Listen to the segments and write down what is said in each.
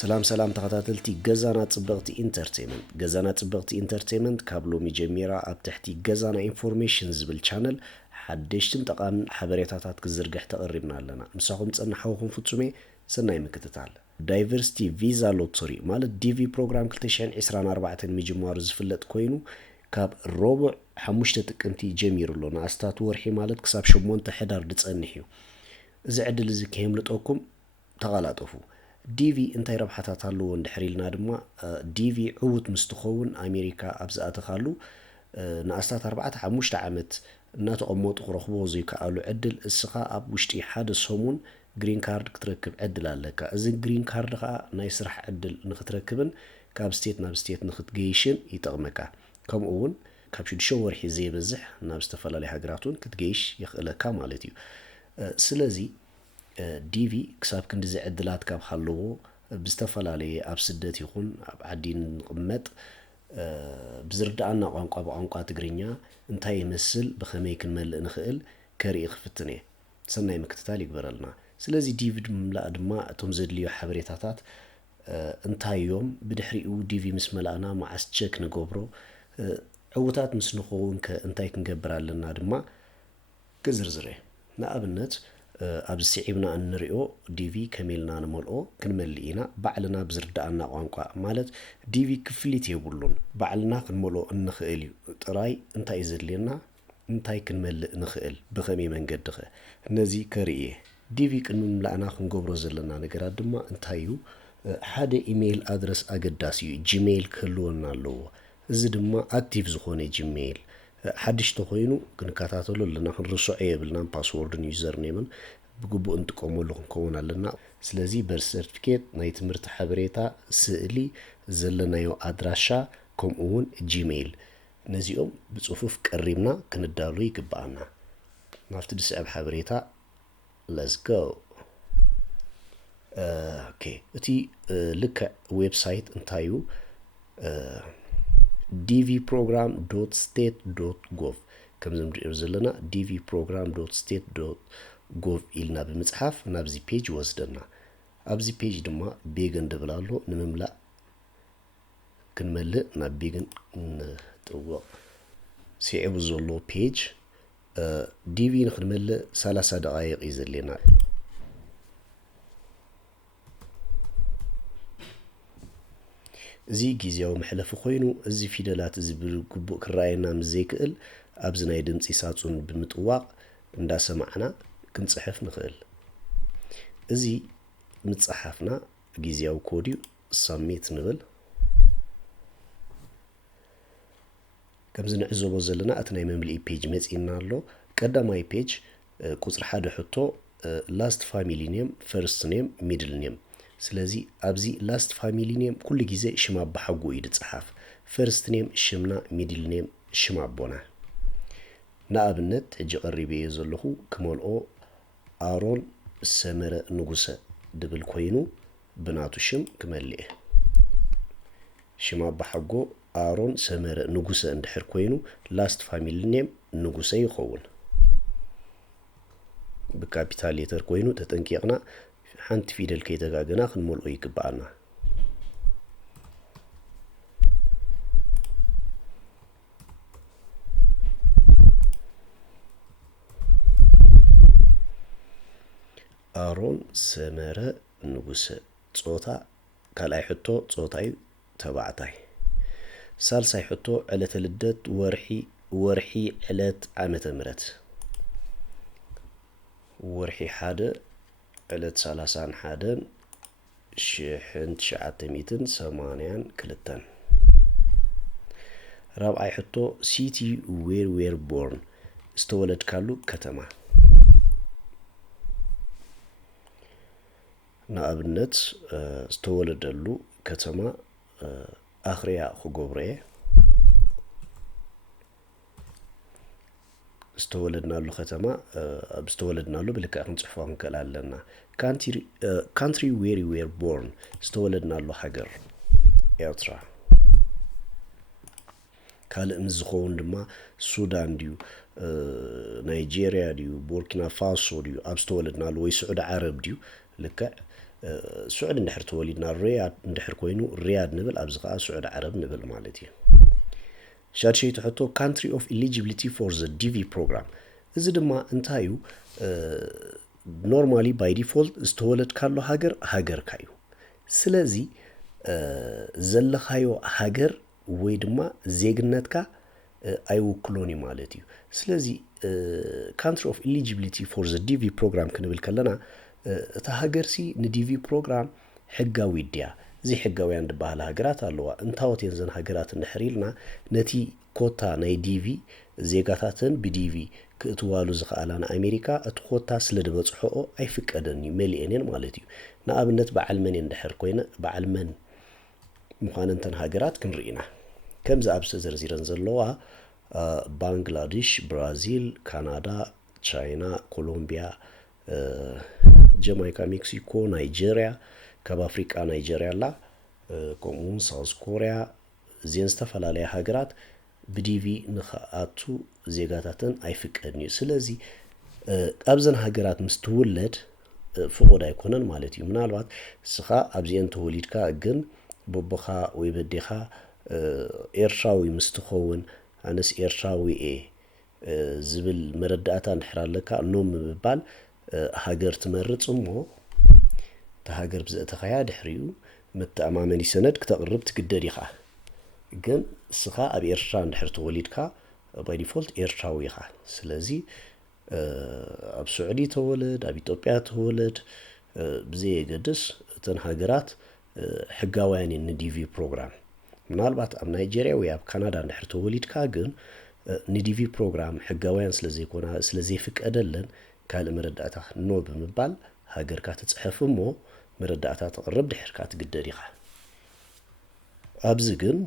ሰላም ተኸታተልቲ ገዛና ጽብቕቲ ኢንተርቴይንመንት ገዛና ጽብቕቲ ኢንተርቴይንመንት ካብሎሚ ጀሚራ ኣብ ትሕቲ ገዛና ኢንፎርሜሽን ዝብል ቻነል ሓደሽትን ጠቓምን ሓበሬታታት ክዝርግሕ ተቐሪብና ኣለና ምሳኹም ጸናሕኹም ፍጹሜ ሰናይ ምክትታል ዳይቨርሲቲ ቪዛ ሎተሪ ማለት ዲቪ ፕሮግራም 2024 ምጅማሩ ዝፍለጥ ኮይኑ ካብ ሮብዕ 5 ጥቅምቲ ጀሚሩ ኣሎ ንኣስታት ወርሒ ማለት ክሳብ 8 ሕዳር ድጸንሕ እዩ እዚ ዕድል እዚ ከየምልጠኩም ተቐላጠፉ ዲቪ እንታይ ረብሓታት ኣለዎ እንድሕሪልና ድማ ዲቪ ዕውት ምስትኸውን ኣሜሪካ ኣብ ዝኣተኻሉ ንኣስታት 4-5 ዓመት እናተቐመጡ ክረኽቦ ዘይከኣሉ ዕድል እስኻ ኣብ ውሽጢ ሓደ ሰሙን ግሪን ካርድ ክትረክብ ዕድል ኣለካ እዚ ግሪን ካርድ ከዓ ናይ ስራሕ ዕድል ንኽትረክብን ካብ ስቴት ናብ ስቴት ንኽትገይሽን ይጠቕመካ ከምኡ እውን ካብ 6 ወርሒ ዘይበዝሕ ናብ ዝተፈላለዩ ሃገራቱን ክትገይሽ ይኽእለካ ማለት እዩ ስለዚ ዲቪ ክሳብ ክንዲ ዝዕድላት ካብ ሓለዎ ብዝተፈላለየ ኣብ ስደት ይኹን ኣብ ዓዲ ንቕመጥ ብዝርዳእና ቋንቋ ብቋንቋ ትግርኛ እንታይ ይመስል ብኸመይ ክንመልእ ንኽእል ከርኢ ክፍትን እየ ሰናይ ምክትታል ይግበረልና ስለዚ ዲቪ ምምላእ ድማ እቶም ዘድልዮ ሓበሬታታት እንታይ እዮም ብድሕሪኡ ዲቪ ምስ መላእና መዓስ ቼክ ንገብሮ ዕውታት ምስ ንኸውን እንታይ ክንገብር ኣለና ድማ ክዝርዝረ ንኣብነት ኣብ ስዒብና እንሪኦ ዲቪ ከመይልና ንመልኦ ክንመልእ ኢና ባዕልና ብዝርዳእና ቋንቋ ማለት ዲቪ ክፍሊት የብሉን ባዕልና ክንመልኦ እንኽእል እዩ ጥራይ እንታይ ዘድልየና እንታይ ክንመልእ ንኽእል ብኸመይ መንገዲ ኸ ነዚ ከርኢ ዲቪ ቅድሚ ምላእና ክንገብሮ ዘለና ነገራት ድማ እንታይ እዩ ሓደ ኢሜይል ኣድረስ ኣገዳሲ እዩ ጂሜይል ክህልወና ኣለዎ እዚ ድማ ኣክቲቭ ዝኾነ ጂሜይል ሓድሽ ተኾይኑ ክንከታተሎ ኣለና ክንርስዖ የብልናን ፓስወርድን ዩዘርኔምን ብግቡእ እንጥቀመሉ ክንከውን ኣለና ስለዚ በርዝ ሰርቲፊኬት ናይ ትምህርቲ ሓበሬታ ስእሊ ዘለናዮ ኣድራሻ ከምኡ እውን ጂሜይል ነዚኦም ብጽፉፍ ቀሪብና ክንዳሉ ይግባአና ናብቲ ድስዕብ ሓበሬታ let's go እቲ ልክዕ ዌብሳይት እንታይ እዩ dvprogram.state.gov ከምዚ ንሪኦ ዘለና dvprogram.state.gov ኢልና ብምጽሓፍ ናብዚ ፔጅ ወስደና ኣብዚ ፔጅ ድማ ቤግን ድብል ኣሎ ንምምላእ ክንመልእ ናብ ቤግን ንጥውቕ ሲዒቡ ዘሎ ፔጅ ዲቪ ንክንመልእ 30 ደቂቕ እዩ ዘድልየና እዚ ጊዜያዊ መሕለፊ ኮይኑ እዚ ፊደላት እዚ ብግቡእ ክረኣየና ምስ ዘይክእል ኣብዚ ናይ ድምፂ ሳጹን ብምጥዋቕ እንዳሰማዕና ክንጽሕፍ ንኽእል እዚ ምጽሓፍና ጊዜያዊ ኮድ እዩ ሳሚት ንብል ከምዚ ንዕዘቦ ዘለና እቲ ናይ መምልኢ ፔጅ መጺና ኣሎ ቀዳማይ ፔጅ ቁጽሪ 1 ሕቶ ላስት ፋሚሊ ኔም ፈርስት ኔም ሚድል ኔም ስለዚ ኣብዚ ላስት ፋሚሊ ኔም ኩሉ ግዜ ሽማ በሓጉ እዩ ድጽሓፍ ፈርስት ኔም ሽምና ሚድል ኔም ሽማ ኣቦና ንኣብነት ሕጂ ቀሪበየ ዘለኹ ክመልኦ ኣሮን ሰመረ ንጉሰ ድብል ኮይኑ ብናቱ ሽም ክመልእ ሽማ በሓጎ ኣሮን ሰመረ ንጉሰ እንድሕር ኮይኑ ላስት ፋሚሊ ኔም ንጉሰ ይኸውን ብካፒታል ሌተር ኮይኑ ተጠንቂቕና ሓንቲ ፊደል ከይተጋገና ክንመልኦ ይግባአና ኣሮን ሰመረ ንጉሰ ጾታ ካልኣይ ሕቶ ጾታዩ ተባዕታይ ሳልሳይ ሕቶ ዕለተ ልደት ወርሒ ዕለት ዓመተ ምህረት ወርሒ 1 ዕለት 31 1982 ራብዓይ ሕቶ ሲቲ ዌር ቦርን ዝተወለድካሉ ከተማ ንኣብነት ዝተወለደሉ ከተማ ኣኽርያ ክገብሮ እየ ዝተወለድናሉ ከተማ ኣብ ዝተወለድናሉ ብልክዕ ክንጽሕፎ ክንክእል ኣለና ካንትሪ ዌር ዌር ቦርን ዝተወለድናሉ ሃገር ኤርትራ ካልእ ምስ ዝኸውን ድማ ሱዳን ድዩ ናይጄርያ ድዩ ቡርኪና ፋሶ ድዩ ኣብ ዝተወለድናሉ ወይ ስዑድ ዓረብ ድዩ ልክዕ سعود ندحر توليدنا الرياض ندحر كوينو الرياض نبل أبزقاء سعود عرب نبل مالتي شارشي تحطو country of eligibility for the DV program إذا دما انتايو normally by default استولد كارلو هاجر كايو سلازي زلخايو هاجر ويدما زيغنتكا አይውክሎኒ ማለት እዩ ስለዚ country of eligibility for the DV program ክንብል ከለና እታ ሃገርሲ ንዲቪ ፕሮግራም ሕጋዊ ድያ እዚ ሕጋውያን ድባሃል ሃገራት ኣለዋ እንታወት የንዘን ሃገራት ንሕሪልና ነቲ ኮታ ናይ ዲቪ ዜጋታትን ብዲቪ ክትዋሉ ዝኽኣላን ኣሜሪካ እቲ ኮታ ስለ ድበጽሖኦ ኣይፍቀደን መልእኔን ማለት እዩ ንኣብነት በዓል መን እንድሕር ኮይነ በዓል መን ምዃነንተን ሃገራት ክንርኢና كم زعب زرزيران زلوا بنغلاديش برازيل كندا تشاينا كولومبيا جامايكا مكسيكو نيجيريا كاب افريقيا نيجيريا لا كومون ساوث كوريا زين استفلالي هاجرات بديفي نخاتو زيغاتاتن ايفقدني سلازي ابزن هاجرات مستولد فقود ايكونن مالتي منالبات سخا ابزين توليدكا جن بوبخا ويبديخا ኤርትራዊ ምስትኸውን ኣነስ ኤርትራዊ ዝብል መረዳእታ እንሕራለካ ኖም ምባል ሃገር ትመርጽ እሞ ተሃገር ብዘእተኸያ ድሕሪኡ መተኣማመኒ ሰነድ ክተቕርብ ትግደድ ኢኻ ግን ስኻ ኣብ ኤርትራ እንድሕር ተወሊድካ ባይ ዲፎልት ኤርትራዊ ኢኻ ስለዚ ኣብ ሱዑዲ ተወለድ ኣብ ኢትዮጵያ ተወለድ ብዘየገድስ እተን ሃገራት ሕጋውያን ንዲቪ ፕሮግራም ምናልባት ኣብ ናይጄሪያ ወይ ኣብ ካናዳ እንድሕር ተወሊድካ ግን ንዲቪ ፕሮግራም ሕጋውያን ስለዘይኮና ስለዘይፍቀደለን ካልእ መረዳእታ ኖ ብምባል ሃገርካ ትጽሕፍ እሞ መረዳእታ ተቕርብ ድሕርካ ትግደድ ኢኻ ኣብዚ ግን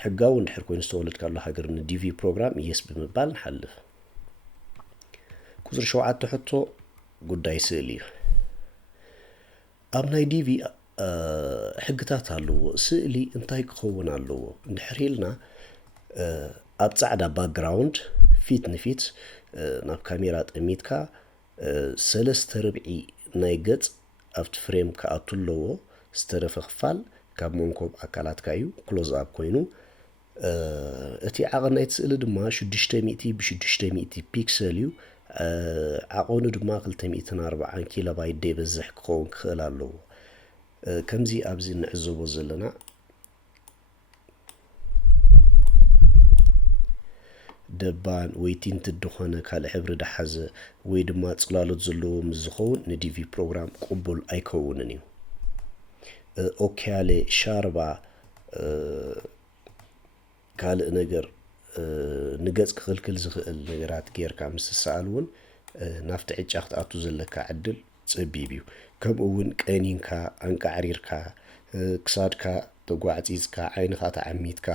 ሕጋዊ እንድሕር ኮይኑ ዝተወለድካ ኣሎ ሃገር ንዲቪ ፕሮግራም የስ ብምባል ንሓልፍ ቁፅሪ 7 ሕቶ ጉዳይ ስእሊ ኣብ ናይ ዲቪ ሕግታት ኣለዎ ስእሊ እንታይ ክኸውን ኣለዎ እንድሕሪልና ኣብ ጻዕዳ ባክግራውንድ ፊት ንፊት ናብ ካሜራ ጠሚትካ 3/4 ናይ ገጽ ኣብቲ ፍሬም ከኣቱ ኣለዎ ዝተረፈ ክፋል ካብ መንኮብ ኣካላትካ እዩ ክሎዝ ኣፕ ኮይኑ እቲ ዓቐን ናይቲ ስእሊ ድማ 600 ብ600 ፒክሰል እዩ ዓቐኑ ድማ 240 ኪሎባይት ደይበዝሕ ክኸውን ክኽእል ኣለዎ كمزي أبزي نعزو زلنا دبان ويتين تدخونه كالحبر دحزه ويدما تصلالت زلو مزخون نديفي بروغرام قبول ايكوننيو اوكيالي شاربا كال نجر نجز كخلكل زخل نجرات غيركا مس سالون نافت عجاخت اتو زلكا عدل صبيبيو كم اون قنينكا انقعريركا كسادكا تጓعፂዝካ ዓይንኻ ተዓሚትካ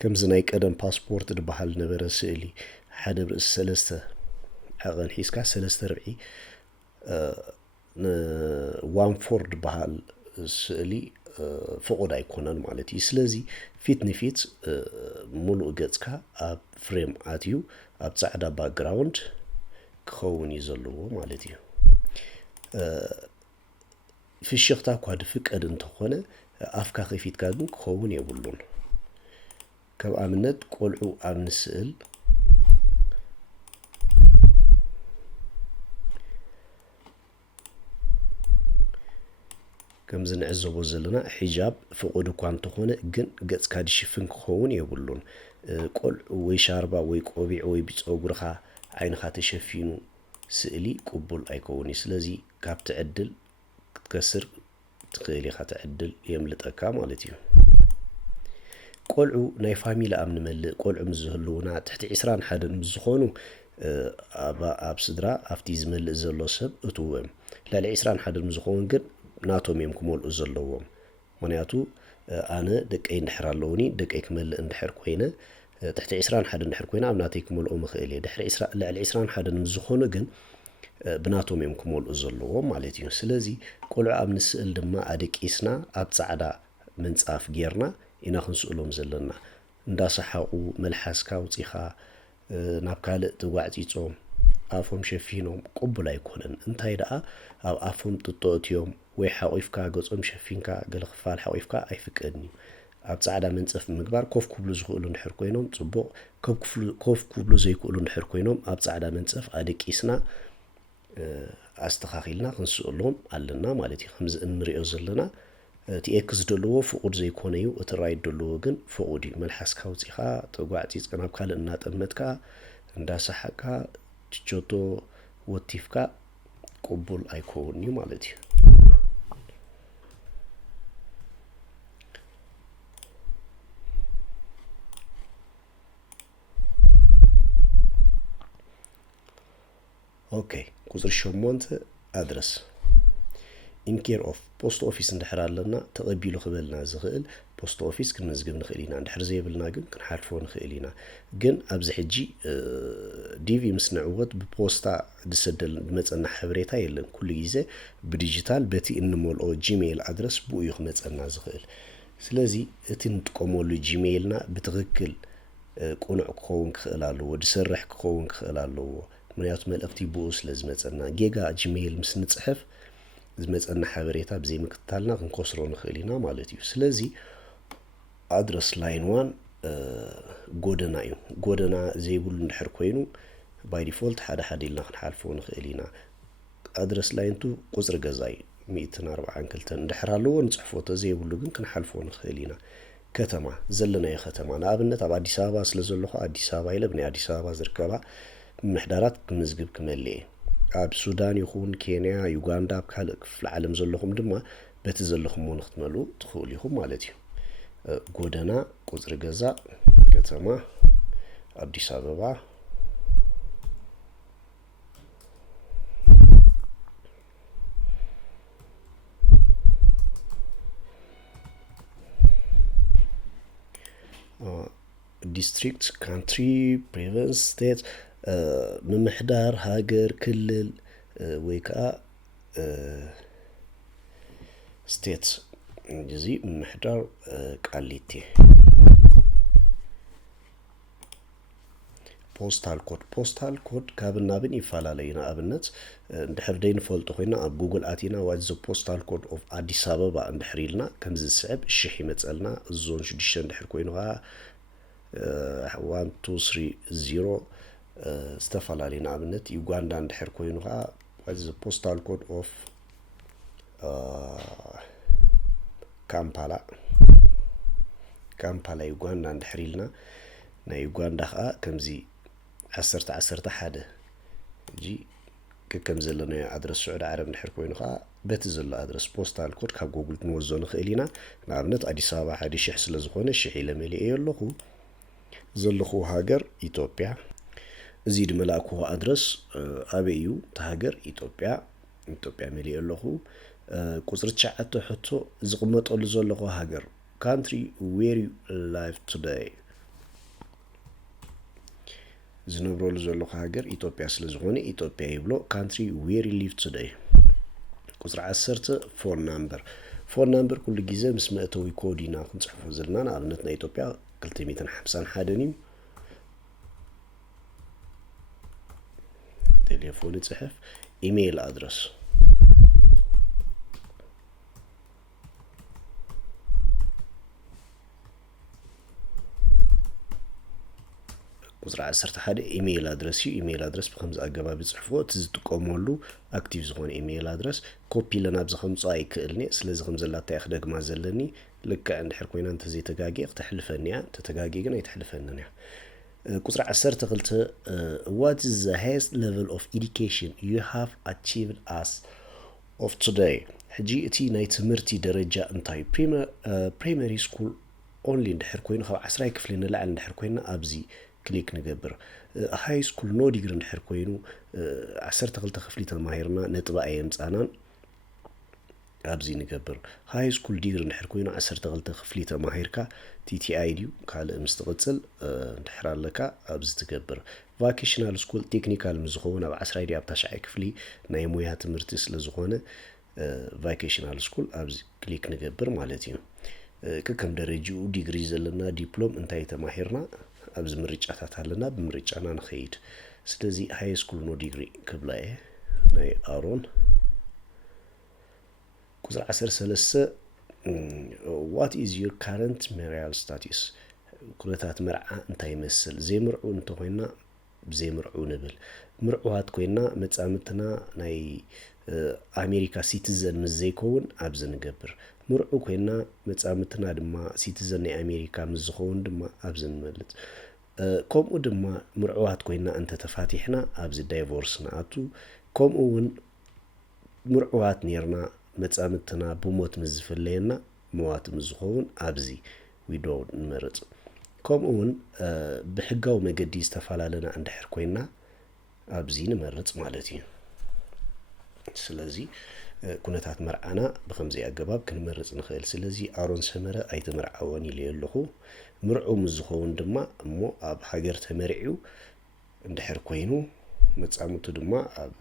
ከምዚ ናይ ቀደም ፓስፖርት ድበሃል ነበረ ስእሊ ሓደ ብርእሲ 3 ዓቐን ሒዝካ 3/4 1/4 ድበሃል ስእሊ ፍቑድ ኣይኮነን ማለት እዩ ስለዚ ፊት ንፊት ሙሉእ ገጽካ ኣብ ፍሬም ኣትዩ ኣብ ጻዕዳ ባክግራውንድ ክኸውን እዩ ዘለዎ ማለት እዩ ፍሽኽታ እኳ ድፍቀድ እንተኾነ ኣፍካ ኸፊትካ ግን ክኸውን የብሉን ከም ኣብነት ቆልዑ ኣብ ንስእል ከም ዝንዕዘቦ ዘለና ሒጃብ ፍቑድ እኳ እንተኾነ ግን ገጽካ ድሽፍን ክኸውን የብሉን ቆልዑ ወይ ሻርባ ወይ ቆቢዕ ወይ ብፀጉርኻ ዓይንኻ ተሸፊኑ ስእሊ ቅቡል ኣይከውን ስለዚ ካብቲ ዕድል ክትከስር ትኽእል ኢኻ ትዕድል የምልጠካ ማለት እዩ ቆልዑ ናይ ፋሚሊ ኣብ ንመልእ ቆልዑ ምዝህልውና ትሕቲ 21 ምዝኾኑ ኣብ ስድራ ኣብቲ ዝመልእ ዘሎ ሰብ እትውም ላዕሊ 21 ምዝኾን ግን ናቶም እዮም ክመልኡ ዘለዎም ምክንያቱ ኣነ ደቀይ እንድሕር ኣለውኒ ደቀይ ክመልእ እንድሕር ኮይነ ትሕቲ 21 እንድሕር ኮይነ ኣብ ናተይ ክመልኦ ምኽእል እየ ድሕሪ ላዕሊ 21 ምዝኾኑ ግን ብናቶም እዮም ክመልኡ ዘለዎም ማለት እዩ ስለዚ ቆልዑ ኣብ ንስእል ድማ ኣደቂስና ኣብ ጻዕዳ ምንጻፍ ጌርና ኢና ክንስእሎም ዘለና እንዳሰሓቁ መልሓስካ ውፂኻ ናብ ካልእ ተጓዕፂጾም ኣፎም ሸፊኖም ቅቡል ኣይኮነን እንታይ ደኣ ኣብ ኣፎም ጥጦእትዮም ወይ ሓቂፍካ ገጾም ሸፊንካ ገለ ክፋል ሓቂፍካ ኣይፍቀድን እዩ ኣብ ጻዕዳ መንጸፍ ምግባር ኮፍ ክብሉ ዝኽእሉ እንድሕር ኮይኖም ጽቡቕ ኮፍ ክብሉ ዘይክእሉ እንድሕር ኮይኖም ኣብ ጻዕዳ መንጸፍ ኣደቂስና ኣስተኻኺልና ክንስእሎም ኣለና ማለት እዩ ከምዚ እንሪኦ ዘለና እቲ ኤክስ ደልዎ ፍቁድ ዘይኮነ እዩ እቲ ራይት ደልዎ ግን ፍቁድ እዩ መልሓስካ ውፂኻ ተጓዕፂጽ ናብ ካልእ እናጠመጥካ እንዳሰሓቅካ ችቾቶ ወቲፍካ ቅቡል ኣይኮውን እዩ ማለት እዩ ኦኬ ቁጥሪ 8 ኣድረስ in care of post office እንድሕር ኣለና ተቐቢሉ ክበልና ዝኽእል ፖስት ኦፊስ ክንመዝግብ ንኽእል ኢና እንድሕር ዘይብልና ግን ክንሓልፎ ንኽእል ኢና ግን ኣብዚ ሕጂ ዲቪ ምስ ንዕወት ብፖስታ ዝሰደል መፀና ሓበሬታ የለን ኩሉ ግዜ ብዲጂታል በቲ እንመልኦ ጂሜይል ኣድረስ ብኡ እዩ ክመፀና ዝኽእል ስለዚ እቲ ንጥቀመሉ ጂሜይልና ብትክክል ቁኑዕ ክኸውን ክኽእል ኣለዎ ድሰርሕ ክኸውን ክኽእል ኣለዎ ምክንያቱ መልእኽቲ ብኡ ስለ ዝመፀና ጌጋ ጂሜይል ምስ ንፅሕፍ ዝመፀና ሓበሬታ ብዘይ ምክትታልና ክንከስሮ ንኽእል ኢና ማለት እዩ ስለዚ ኣድረስ ላይን 1 ጎደና እዩ ጎደና ዘይብሉ እንድሕር ኮይኑ ባይ ዲፎልት ሓደ ሓደ ኢልና ክንሓልፎ ንኽእል ኢና ኣድረስ ላይን 2 ቁፅሪ ገዛ እዩ 142 እንድሕር ኣለዎ ንፅሕፎ ተዘይብሉ ግን ክንሓልፎ ንኽእል ኢና ከተማ ዘለናዮ ከተማ ንኣብነት ኣብ ኣዲስ ኣበባ ስለ ዘለኹ ኣዲስ ኣበባ ኢለ ብናይ ኣዲስ ኣበባ ዝርከባ ምሕዳራት ክምዝግብ ክመልእ ኣብ ሱዳን ይኹን ኬንያ ዩጋንዳ ኣብ ካልእ ክፍለ ዓለም ዘለኹም ድማ በቲ ዘለኹምዎ ንክትመልኡ ትኽእሉ ኢኹም ማለት እዩ ጎደና ቁፅሪ ገዛ ከተማ ኣዲስ ኣበባ ዲስትሪክት ካንትሪ ፕሮቪንስ ስቴት ምምሕዳር ሃገር ክልል ወይ ከዓ ስቴት እንጂ ምምሕዳር ቃሊቲ ፖስታል ኮድ ካብና ብን ይፈላለዩ ንኣብነት እንድሕር ደይ ንፈልጦ ኮይና ኣብ ጉግል ኣቲና ዋት ዘ ፖስታል ኮድ ኦፍ ኣዲስ ኣበባ እንድሕር ኢልና ከምዚ ዝስዕብ ሽሕ ይመፀልና ዞን 6 እንድሕር ኮይኑ ከዓ 1230 ዝተፈላለዩ ንኣብነት ዩጋንዳ እንድሕር ኮይኑ ከዓ ዋት ዘ ፖስታል ኮድ ኦፍ ካምፓላ ዩጋንዳ እንድሕር ኢልና ናይ ዩጋንዳ ከዓ ከምዚ 1011 እጂ ከም ዘለና ኣድረስ ስዑድ ዓረብ እንድሕር ኮይኑ ከዓ በቲ ዘሎ ኣድረስ ፖስታል ኮድ ካብ ጉግል ክንወዞ ንኽእል ኢና ንኣብነት ኣዲስ ኣበባ 1000 ስለ ዝኾነ 1000 ኢለ መሊአ ኣለኹ ዘለኹ ሃገር ኢትዮጵያ እዚ ድመላእክዎ ኣድረስ ኣበይ እዩ ተሃገር ኢትዮጵያ መሊአ ኣለኹ ቁፅሪ 9 ሕቶ ዝቕመጠሉ ዘለኹ ሃገር country where you live today ዝነብረሉ ዘለኹ ሃገር ኢትዮጵያ ስለ ዝኾነ ኢትዮጵያ ይብሎ country where you live today ቁፅሪ 10 ፎን ናምበር ኩሉ ግዜ ምስ መእተዊ ኮድ ኢና ክንፅሕፎ ዘለና ንኣብነት ናይ ኢትዮጵያ 251 እዩ ቴሌፎን ይፅሕፍ ኢሜይል ኣድረስ ቁፅሪ 11 ኢሜይል ኣድረስ እዩ ኢሜይል ኣድረስ ብከምዚ ኣገባብ ፅሕፎ እቲ ዝጥቀመሉ ኣክቲቭ ዝኾነ ኢሜይል ኣድረስ ኮፒ ለናብ ዝኸምፆ ኣይክእልኒ ስለዚ ከም ዘላታይ ክደግማ ዘለኒ ልክዕ እንድሕር ኮይና እንተዘይተጋጊ ክትሕልፈኒ እያ እንተተጋጊ ግን ኣይትሕልፈንን እያ ቁፅሪ 12 what is the highest level of education you have achieved as of today ሕጂ እቲ ናይ ትምህርቲ ደረጃ እንታይ ፕራይመሪ ስኩል ኦንሊ እንድሕር ኮይኑ ካብ 10 ክፍሊ ንላዕሊ እንድሕር ኮይና ኣብዚ ክሊክ ንገብር ሃይ ስኩል ኖ ዲግሪ እንድሕር ኮይኑ 12 ክፍሊ ተማሂርና ነጥባ ኣየምፃናን ኣብዚ ንገብር ሃይ ስኩል ዲግሪ እንድሕር ኮይኑ 12 ክፍሊ ተማሂርካ TTI ድዩ ካልእ ምስ ትቕፅል እንድሕር ኣለካ ኣብዚ ትገብር ቫኬሽናል ስኩል ቴክኒካል ምዝኸውን ኣብ 10 ዲያብ 9 ክፍሊ ናይ ሞያ ትምህርቲ ስለ ዝኾነ ቫኬሽናል ስኩል ኣብዚ ክሊክ ንገብር ማለት እዩ ከም ደረጃኡ ዲግሪ ዘለና ዲፕሎም እንታይ ተማሂርና ኣብዚ ምርጫታት ኣለና ብምርጫና ንኸይድ ስለዚ ሃይ ስኩል ኖ ዲግሪ ክብላ እየ ናይ ኣሮን ቁፅሪ 13 what is your current marital status ኩነታት መርዓ እንታይ ይመስል ዘይምርዑ እንተኮይና ዘይምርዑ ንብል ምርዑሃት ኮይና መጻምትና ናይ ኣሜሪካ ሲቲዘን ምስ ዘይከውን ኣብዚ ንገብር ምርዑ ኮይና መጻምትና ድማ ሲቲዘን ናይ ኣሜሪካ ምስ ዝኸውን ድማ ኣብዚ ንመልጥ ከምኡ ድማ ምርዑሃት ኮይና እንተ ተፋቲሕና ኣብዚ ዳይቮርስ ንኣቱ ከምኡ እውን ምርዑሃት ነርና መጻምትና ብሞት ምስ ዝፈለየና መዋት ምስ ዝኸውን ኣብዚ ዊዶ ንመርጽ ከምኡ እውን ብሕጋዊ መገዲ ዝተፋላለና እንድሕር ኮይና ኣብዚ ንመርጽ ማለት እዩ ስለዚ ኩነታት መርዓና ብከምዚ ኣገባብ ክንመርጽ ንኽእል ስለዚ ኣሮን ሰመረ ኣይተመርዓወን ኢለ ኣለኹ ምርዑ ምስ ዝኸውን ድማ እሞ ኣብ ሃገር ተመሪዑ እንድሕር ኮይኑ መጻምቱ ድማ ኣብ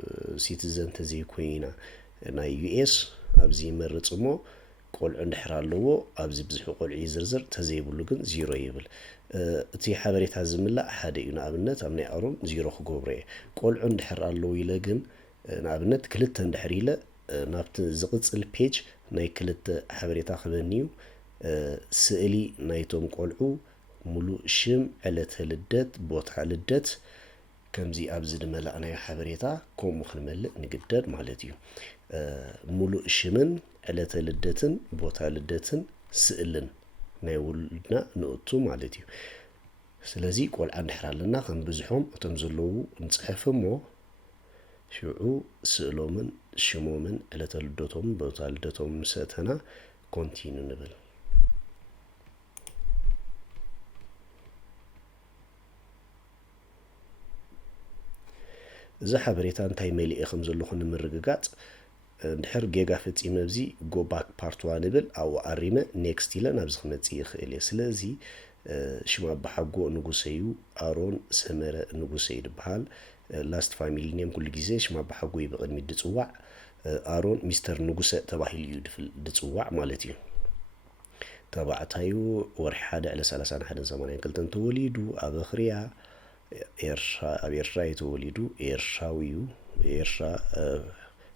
ሲቲዘን ተዘይኮይና ናይ ዩኤስ ኣብዚ ይመርጽ እሞ ቆልዑ እንድሕር ኣለዎ ኣብዚ ብዙሕ ቆልዑ ይዝርዝር ተዘይብሉ ግን ዚሮ ይብል እቲ ሓበሬታ ዝምላእ ሓደ እዩ ንኣብነት ኣብ ናይ ኣሮን ዚሮ ክገብሮ እየ ቆልዑ እንድሕር ኣለዎ ኢለ ግን ንኣብነት ክልተ እንድሕር ኢለ ናብቲ ዝቕፅል ፔጅ ናይ ክልተ ሓበሬታ ክበኒ እዩ ስእሊ ናይቶም ቆልዑ ሙሉእ ሽም ዕለተ ልደት ቦታ ልደት ከምዚ ኣብዚ ድመላእናዮ ሓበሬታ ከምኡ ክንመልእ ንግደድ ማለት እዩ ሙሉእ ሽምን ዕለተ ልደትን ቦታ ልደትን ስእልን ናይ ውሉድና ንእቱ ማለት እዩ ስለዚ ቆልዓ እንድሕር ኣለና ከም ብዙሖም እቶም ዘለዉ ንፅሕፍ እሞ ሽዑ ስእሎምን ሽሞምን ዕለተ ልደቶምን ቦታ ልደቶምን ሰተና ኮንቲኑ ንብል እዚ ሓበሬታ እንታይ መሊእ ከም ዘለኹ ንምርግጋጽ እንድሕር ጌጋ ፈጺመ ኣብዚ ጎ ባክ ፓርት 1 ንብል ኣብኡ ኣሪመ ኔክስት ኢለ ናብዚ ክመጽእ ይኽእል እየ ስለዚ ሽማ ኣባሓጎ ንጉሰ እዩ ኣሮን ሰመረ ንጉሰ እዩ ድበሃል ላስት ፋሚሊ ኔም ኩሉ ግዜ ሽማ ኣባሓጎ እዩ ብቕድሚት ድፅዋዕ ኣሮን ሚስተር ንጉሰ ተባሂሉ እዩ ድፅዋዕ ማለት እዩ ተባዕታዩ ወርሒ 1 ዕለ 31/82 ተወሊዱ ኣብ ኣኽርያ ኣብ ኤርትራ እዩ ተወሊዱ ኤርትራዊ እዩ ኤርትራ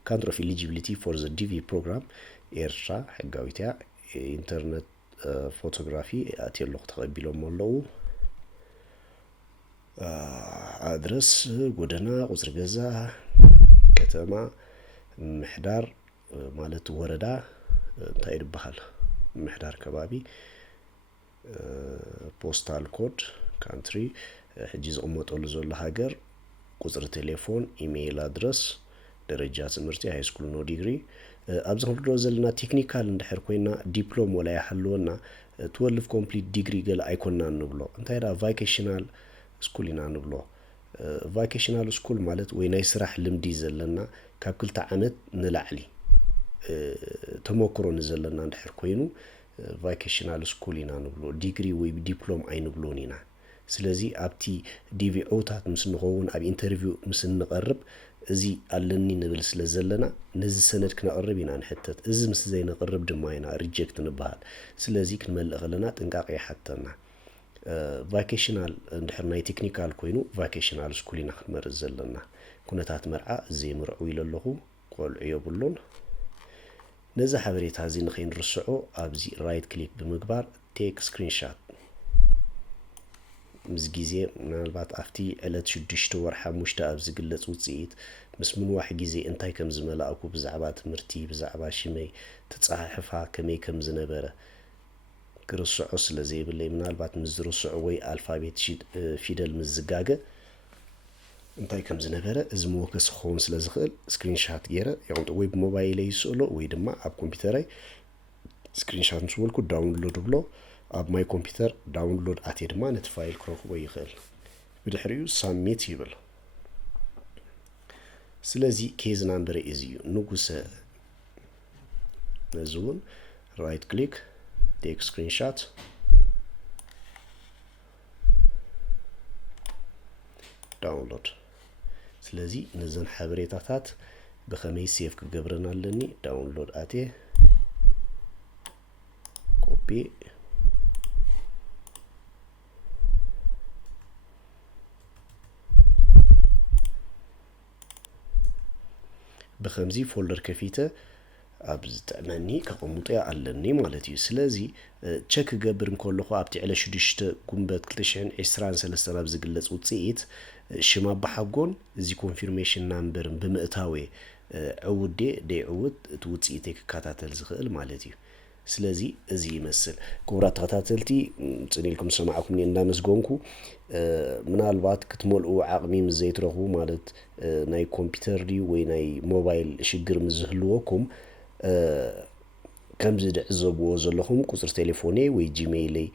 country of eligibility for the DV program ኤርትራ ሕጋዊት እያ ኢንተርኔት ፎቶግራፊ ኣትየለኹ ተቐቢሎም ኣለዉ ኣድረስ ጎደና ቁፅሪ ገዛ ከተማ ምሕዳር ማለት ወረዳ እንታይ ይድበሃል ምሕዳር ከባቢ ፖስታል ኮድ ካንትሪ ሕጂ ዝቕመጠሉ ዘሎ ሃገር ቁፅሪ ቴሌፎን ኢሜይል ኣድረስ ደረጃ ትምህርቲ ሃይ ስኩል ኖ ዲግሪ ኣብዚ ክንሪኦ ዘለና ቴክኒካል እንድሕር ኮይና ዲፕሎም ወላ ይሓልወና 12 ኮምፕሊት ዲግሪ ገለ ኣይኮንና ንብሎ እንታይ ዳ ቫኬሽናል ስኩል ኢና ንብሎ ቫኬሽናል ስኩል ማለት ወይ ናይ ስራሕ ልምዲ ዘለና ካብ 2 ዓመት ንላዕሊ ተሞክሮ ንዘለና እንድሕር ኮይኑ ቫኬሽናል ስኩል ኢና ንብሎ ዲግሪ ወይ ዲፕሎም ኣይንብሎን ኢና ስለዚ ኣብቲ ዲቪ ኦታት ምስ ንኸውን ኣብ ኢንተርቪው ምስ ንቐርብ እዚ ኣለኒ ንብል ስለ ዘለና ነዚ ሰነድ ክነቕርብ ኢና ንሕተት እዚ ምስ ዘይነቕርብ ድማ ኢና ሪጀክት ንበሃል ስለዚ ክንመልእ ከለና ጥንቃቄ ይሓተና ቫኬሽናል እንድሕር ናይ ቴክኒካል ኮይኑ ቫኬሽናል ስኩል ኢና ክንመርጽ ዘለና ኩነታት መርዓ ዘይምርዑ ኢለ ኣለኹ ቆልዑ የብሉን ነዚ ሓበሬታ እዚ ንኸይንርስዖ ኣብዚ ራይት ክሊክ ብምግባር ቴክ ስክሪንሻት ምስ ግዜ ምናልባት ኣብቲ ዕለት 6 ወርሒ 5 ኣብ ዝግለጽ ውፅኢት ምስ ምንዋሕ ግዜ እንታይ ከም ዝመላእኩ ብዛዕባ ትምህርቲ ብዛዕባ ሽመይ ተጻሕፋ ከመይ ከም ዝነበረ ክርስዖ ስለ ዘይብለይ ምናልባት ምስ ዝርስዖ ወይ ኣልፋቤት ፊደል ምስ ዝጋገ እንታይ ከም ዝነበረ እዚ መወከስ ክኸውን ስለ ዝኽእል ስክሪንሻት ገይረ ያውንጥ ወይ ብሞባይለይ ይስእሎ ወይ ድማ ኣብ ኮምፒተረይ ስክሪንሻት ምስ በልኩ ዳውንሎድ ብሎ ኣብ ማይ ኮምፒተር ዳውንሎድ ኣትየ ድማ ነቲ ፋይል ክረኽቦ ይኽእል ብድሕሪኡ ሳሚት ይብል ስለዚ ኬዝ ናምበር እዚ እዩ ንጉሰ ነዚ እውን ራይት ክሊክ ቴክ ስክሪንሻት ዳውንሎድ ስለዚ ነዘን ሓበሬታታት ብኸመይ ሴቭ ክገብረን ኣለኒ ዳውንሎድ ኣትየ ኮፒ بخمزي فولدر كفيته أبز تأمني كقمطي علني مالتي سلازي تشك جبر مكله خو أبتي على شدشت قنبت كلشين إسران سلسلة بزجلس وتصيت شما بحقون زي confirmation number بمئتاوي عودي دي عود توتصيتك كاتاتل زخل مالتي سلازي زي يمثل كورات تغتاتلتي تنيلكم سماعكم ني اندامسغونكو منالبات كتملؤ عقمي مزي ترخبو مالت ناي كمبيوتر دي وي ناي موبايل شجر مزهلوكم كم زد عزبو زلخم قصر تليفوني وي جيميلي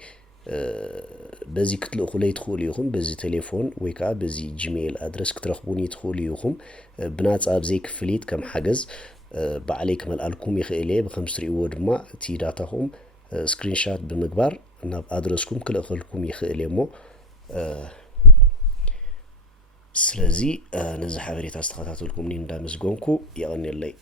بزي كتلقوا لي تخوليهم بزي تليفون ويكا بزي جيميل ادرس كترخبوني تخوليهم بنات اب زي كفليت كم حجز بعليك ملالكم يخيلي بخمس ريو دما تي داتاهم سكرين شات بمقبار ناب ادرسكم كل اخلكم يخيلي مو سلازي نزح حبريت استخداتلكم نين دامزقونكو يغني اللي